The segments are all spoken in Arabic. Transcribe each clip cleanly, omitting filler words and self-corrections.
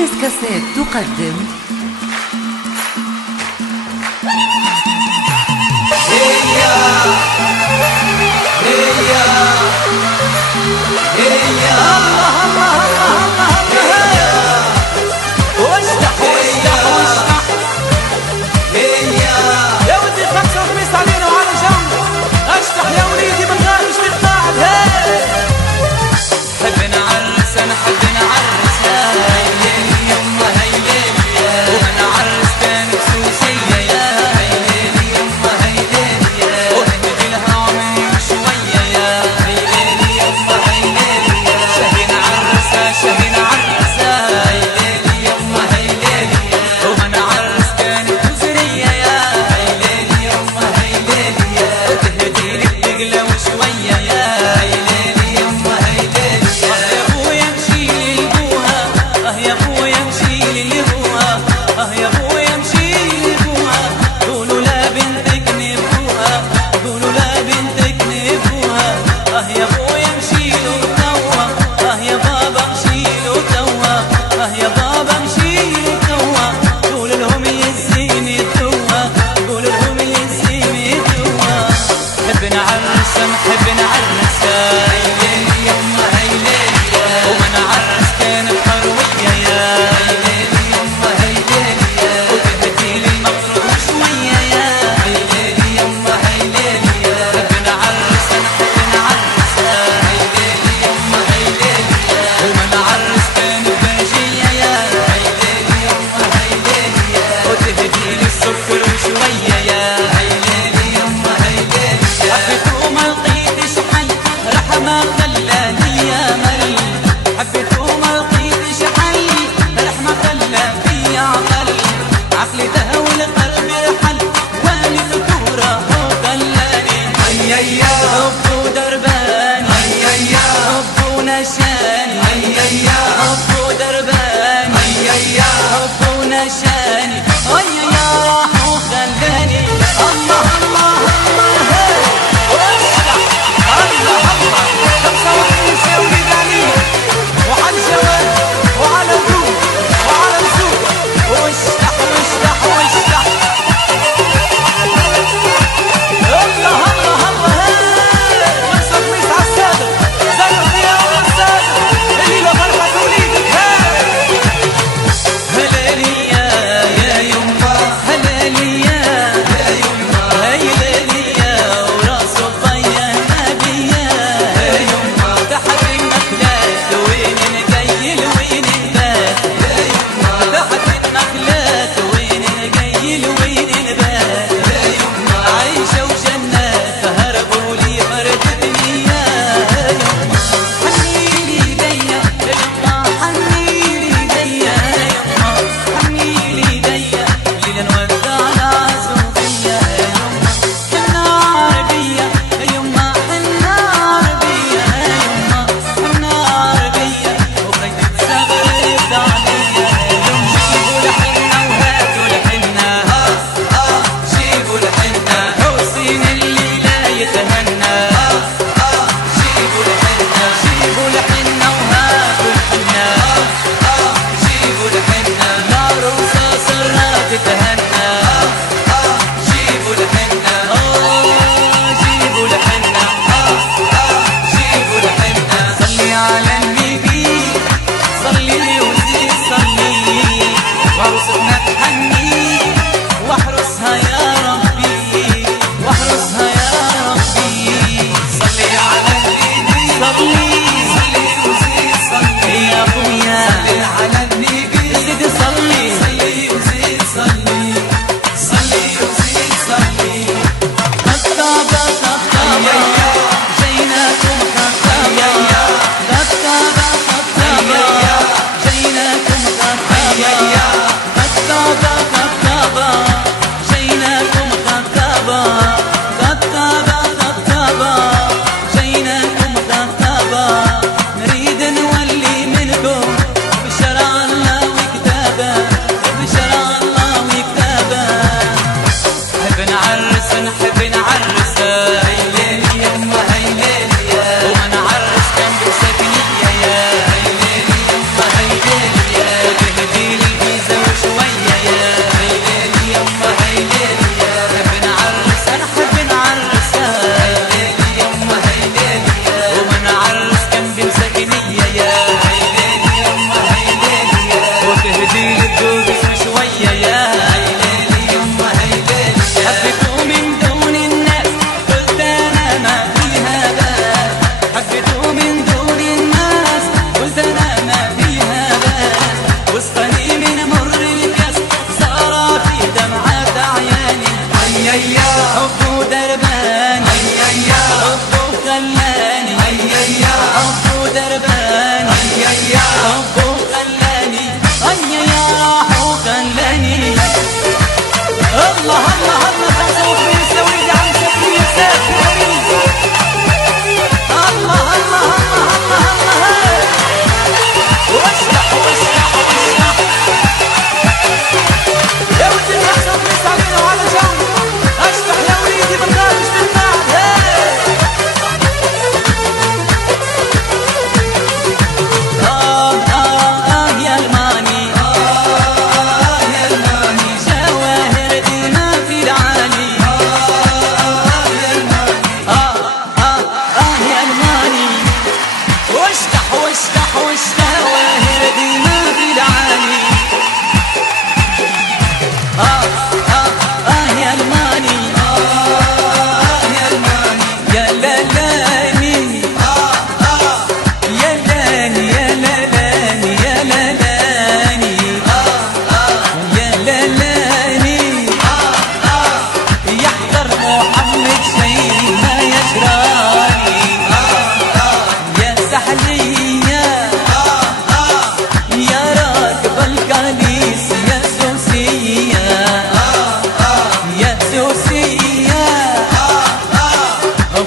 يونس كاسيت تقدم هيا هيا هيا الله الله الله واشتح واشتح واشتح هيا يا ودي خمسة وخميس علينا وعلى جنب اشتح يا وليدي من غير مش تتقاعد. حب نعرس انا حب نعرس يا لالاني يا لاني يا لالاني يا لالاني يا لالاني يحضر محمد شي ما يشراني يا سحلية يا راكب القليس يا سوسية يا سوسية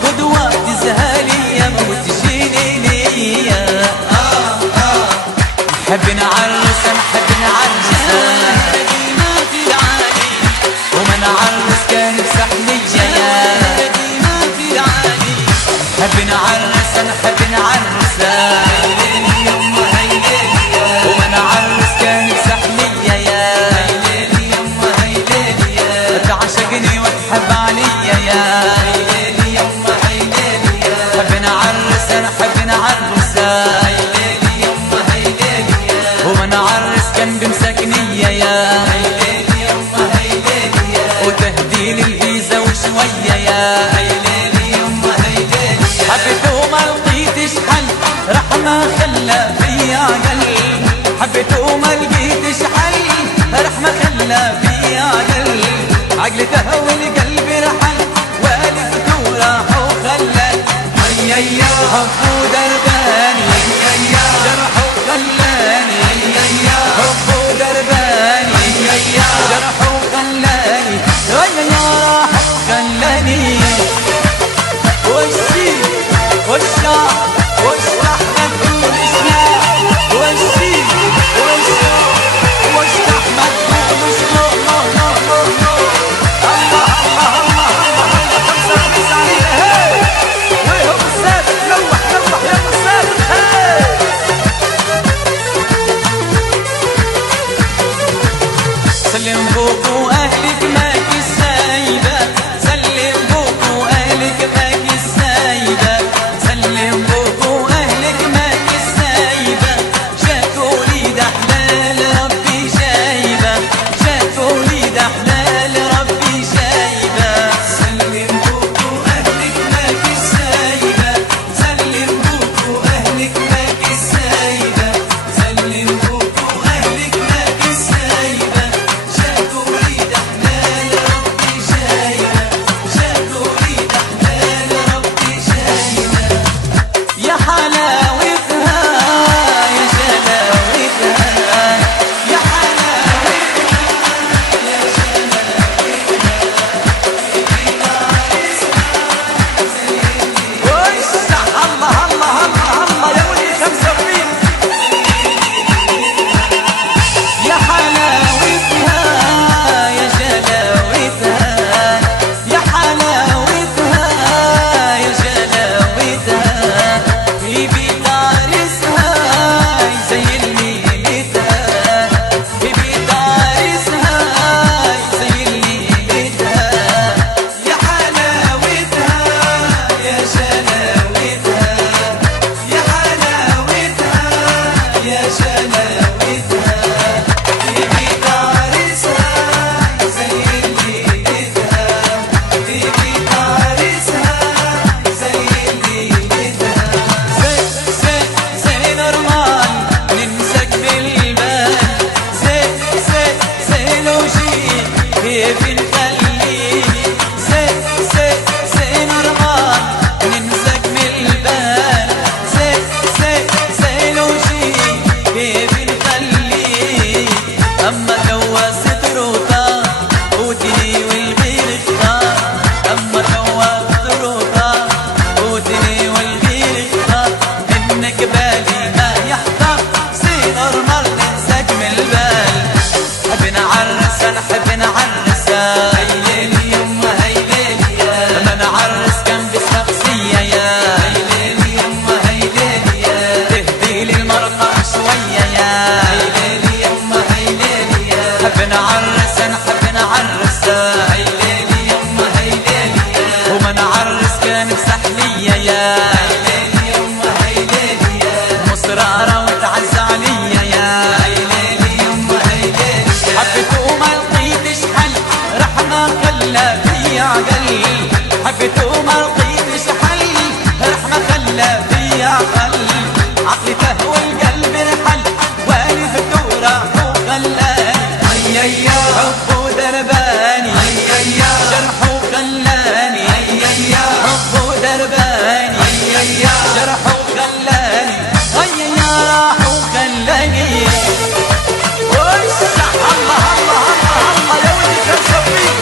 غدوة تزهالية وتجيني ليا نحب نعرس نحب نعرس مدينة العالي وما نعرس كان بسحلية يا مدينة العالي نحب نعرس نحب نعرس وما نعرس كان بسحلية يا تعشقني وتحب عليا يا نحب نعرس نحب نعرس وما نعرس كان بمسكنية يا وتهديل الفيزا وشوية يا حبيته وما لقيتش حل رحمة خلى فيا قلب حبيته وما لقيتش حل رحمة خلى فيا قلب عقلي تهوى القلب رحل والدته راح وخلى هيا حبه درباني جرحه خلاني حبه درباني جرحه خلاني هيا راح خلاني وشي وشا واشرح مدخول اسمع وشي وشا واشرح مدخول اسمع الله الله الله الله الله خمسة خمسة علينا هاي ويهم السادة لوح لوح يا السادة هاي سلم بوكو أهلك ماكي السايبة سلم بوكو أهلك ماكي السايبة سلم بوكو أهلك ماكي السايبة شافوا لي ده حلال ربي شايبة شافوا لي ده حلال ربي شايبة سلم بوكو أهلك ماكي السايبة سلم بوكو أهلك ماكي السايبة سلم بوكو أهلك ماكي السايبة شافوا لي ده حلال ربي شايبة شافوا لي ده حلال ربي شايبة يا حلاوتها يا جلاوتها يا حلاوتها يا وسع الله الله الله الله يا ولي 75 يا حلاوتها يا جلاوتها يا حلاوتها يا جلاوتها في بيت عرسها يزين ليلتها في بيت عرسها يزين ليلتها يا حلاوتها يا جلاوتها يا حلاوتها يا جلاوتها في بيت عرسها يزين ليلتها في بيت عرسها يزين ليلتها زين رمان نمسك بالبال زين وجي كيف نخليه زين رمان نمسك بالبال زين وجي كيف نخليه أما جواز طروطة ودني والغير اختار أما جواز طروطة ودني والغير اختار منك بالي ما يحضر زين رمال ننساك من البال حب نعرس نحب نعرس هاي ليلي يما هاي ليلي يا لما نعرس كان بشخصية يا هاي ليلي يما هاي ليلي يا تهدي لي المرقة شوية يا هاي ليلي يما هاي ليلي يا حب نعرس نحب نعرس هاي ليلي يما هاي ليلي يا وما نعرس كان بسحلية يا هاي ليلي يما هاي ليلي يا مصرارة وتعز عليا يا هاي ليلي يما هاي ليلي يا حبيته وما لقيتش حل رحمة خلى فيا عقل حبيته وما لقيتش حل جرح وخلاني يا راح وخلاني واشتح الله الله الله الله يا ولدي كان صفيك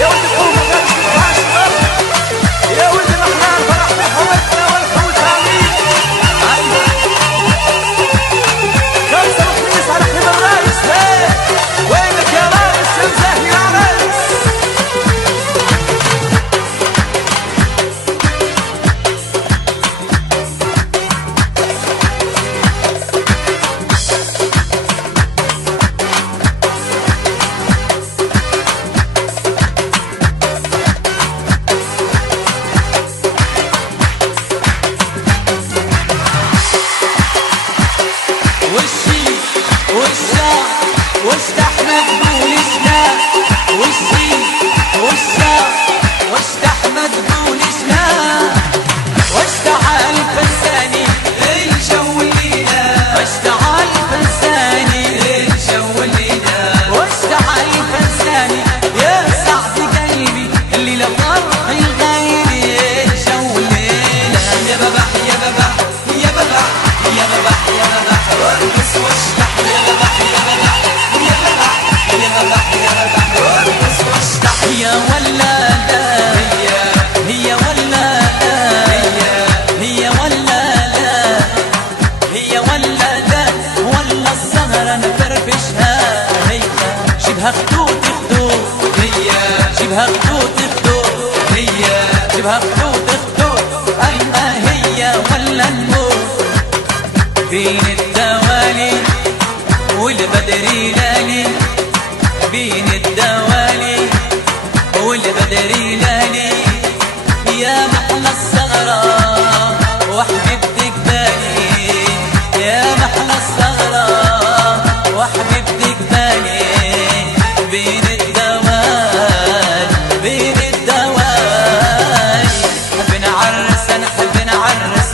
يا ولدي قوم ما كانش تفعش يا ولدي محلال فرح بحوتنا والحوت عليك خمسة وخميس على حمى الرايس وينك يا رايس يا مزاهي يا رايس واستحمد بولسنا واستحمد بولسنا واشتعل فنساني الجو الليلة واشتعل فنساني الجو الليلة واشتعل فنساني يا سعد قلبي الليلة فرحي غيري الجو الليلة يا ببح يا ببح يا ببح يا ببح يا ببح وارقص واشتح يا ببح يا ببح يا ببح يا ببح يا ببح وارقص واشتح يا ولاده هي ولاده هي ولاده هي ولاده ولا السهرة نفرفشها هي شبها خدود خدود هي شبها خدود خدود هي شبها خدود خدود أما هي ولا النور بين الدوالي والبدري لالي بين الدوالي والبدري لالي يا محلى السهرة وحبيبتك بالي يا محلى السهرة وحبيبتك بالي بين الدوالي بين الدوالي حب نعرس نحب نعرس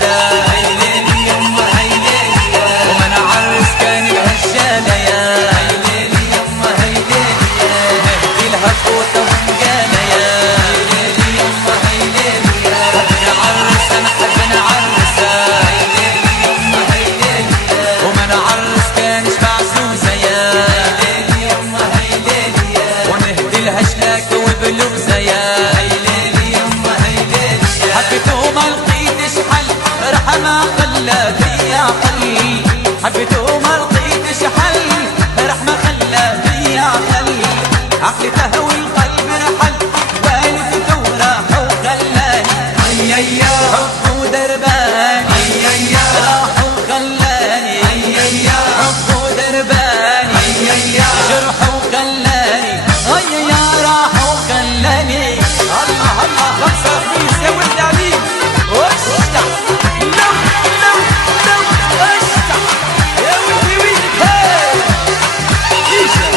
هيليلي يما هيليلي ومن عرس كان بهالشالة يا هيليلي يما هيليلي نهدي لها فوطة ومقالة يا هيليلي يما هيليلي حب نعرس نحب نعرس هيليلي يما هيليلي ومن عرس كان بعزوزة يا هيليلي يما هيليلي ونهدي لها شلاكة وبلوزة يا هيليلي يما هيليلي حبيته ما لقيتش حل رح ما خلات يا قلبي حبيته ما لقيتش حل رح ما خلات يا قلبي عقلتها والقلب رحل بالي في ثورة وخلاني حب ودرباني راح وخلاني حب ودرباني جرح وخلاني يا راح وخلاني الله الله خمسة خميس يا ولد عليم واشتح لو اشتح يا ولدي ويلك هاي ايشا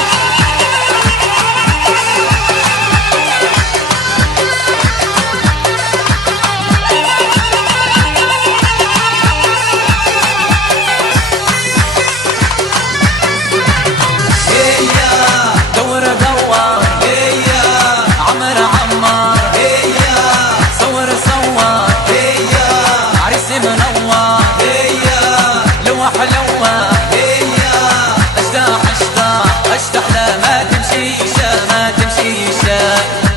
دور دور عمر عمار صور صور عريس منور لوح لوح اشتاح اشتاح اشتاح لا ما تمشيش ما تمشيش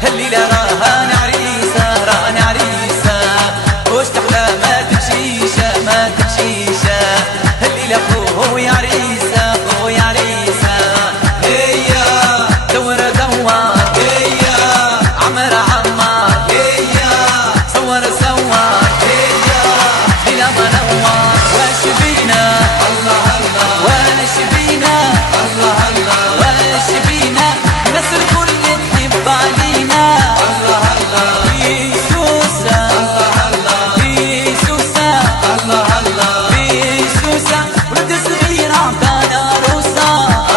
الليلة راهان عريسة راهان عريسة واشتاح لا ما تمشيش ما تمشيش الليلة خويا عريسة خويا عريسة دور دور عمر عمار صور صور ليلة منور واش بينا الله الله واش بينا الله الله واش بينا الناس الكل تحب علينا الله الله في سوسة الله الله في سوسة الله الله في سوسة ولد صغيرة كان عروسة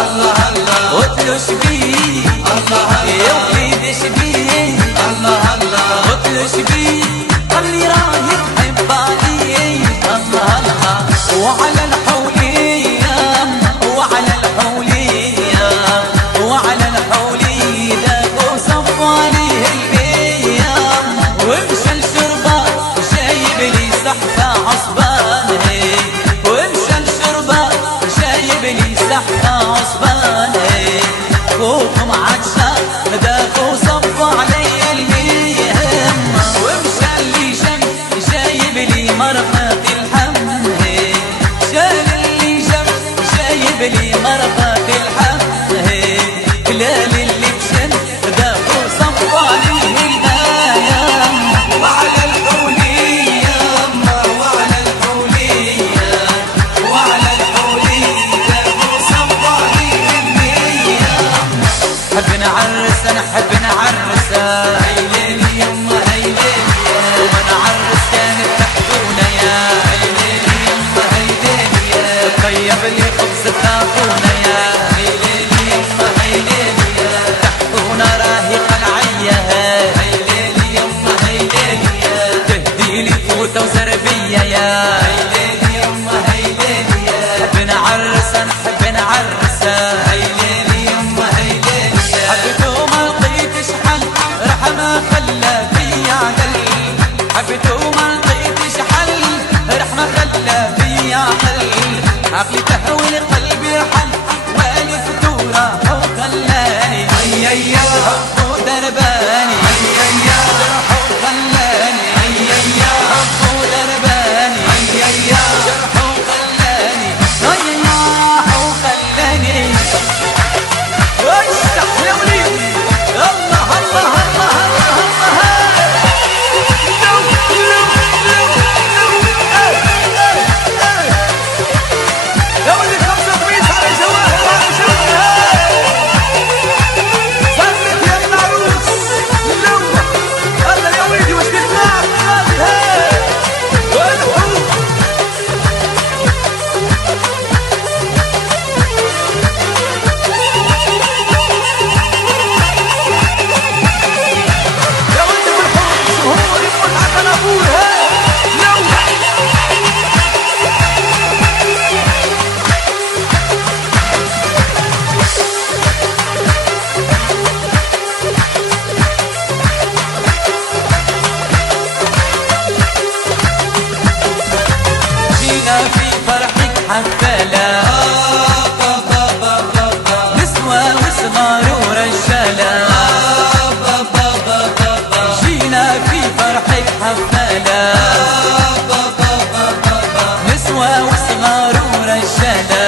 الله الله وتلوش بيه الله يا وليد شبيه الله الله وتلوش بيه خلي راهي تحب عليه الله الله وعلى الحولية وعلى الحولية وعلى الحولية وصف عليه البية حفالة، نسوة وصغار ورجالة، جينا في فرحك حفالة، نسوة وصغار ورجالة،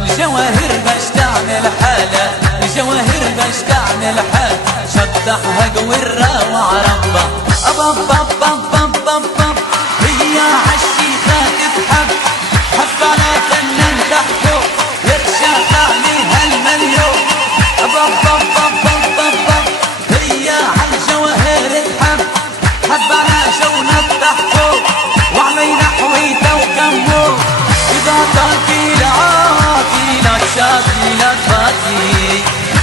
الجواهر باش تعمل حالة، الجواهر باش تعمل حالة، شطحها قورة وعربة، هي عالشيخة تتحب، حب على فنان تحكو يرشاق عليها المليون، هي عالجواهر تحب، حب على جونة تحكو وعلينا حويته وكمو، إذا تعطي لعاطي لك شاطي لك باطي،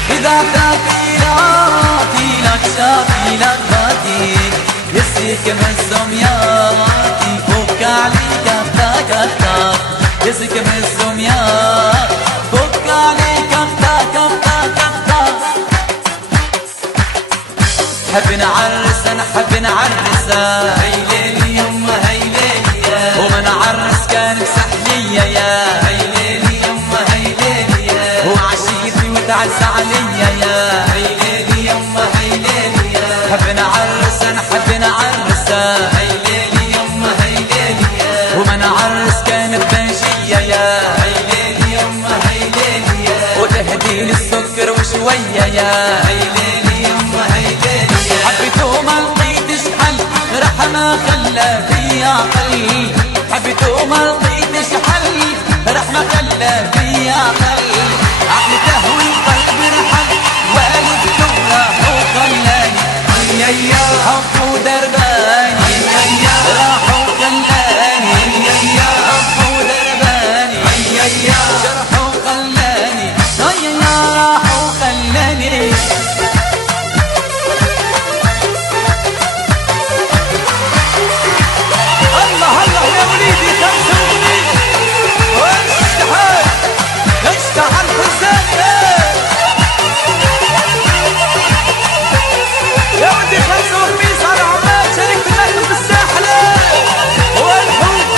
إذا تعطي لعاطي لك شاطي لك باطي، يسيك مزم ياطي فوق عليك افتاك افتاك، يسيك مزم ياطي فوق عليك افتاك افتاك افتاك. حب نعرس نحب نعرسها، هيليلي يما هيليلي، ومن عرس كان بسحلية يا هيليلي يما هيليلي، وعشيتي وتعز عليا يا هيليلي يما هيليلي، حب نعرس نحب نعرسها، هيليلي يما هيليلي، ومن عرس كان بباشية يا هيليلي يما هيليلي، وتهديني السكر وشوية يا هيليلي يما هيليلي، حبيته ما لقيتش حل راح ما خلى فيا عقل، حبيته ما لقيتش حل راح ما خلى فيا عقل، عقلي تهوي قلبي رحل والدته راح وخلاني، حب ودرباني راح وخلاني، حب ودرباني جرح وخلاني، راح وخلاني. الله الله يا وليدي خمسة وغنية واشتحال اشتحال حسين يا ولدي خمسة وخميس على عمان شاركت معكم بالساحل والحب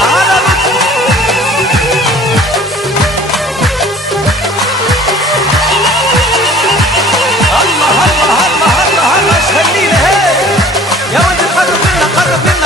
على مكة. الله الله الله الله الله ايش هالليلة هيك يا ولدي قرب منا قرب منا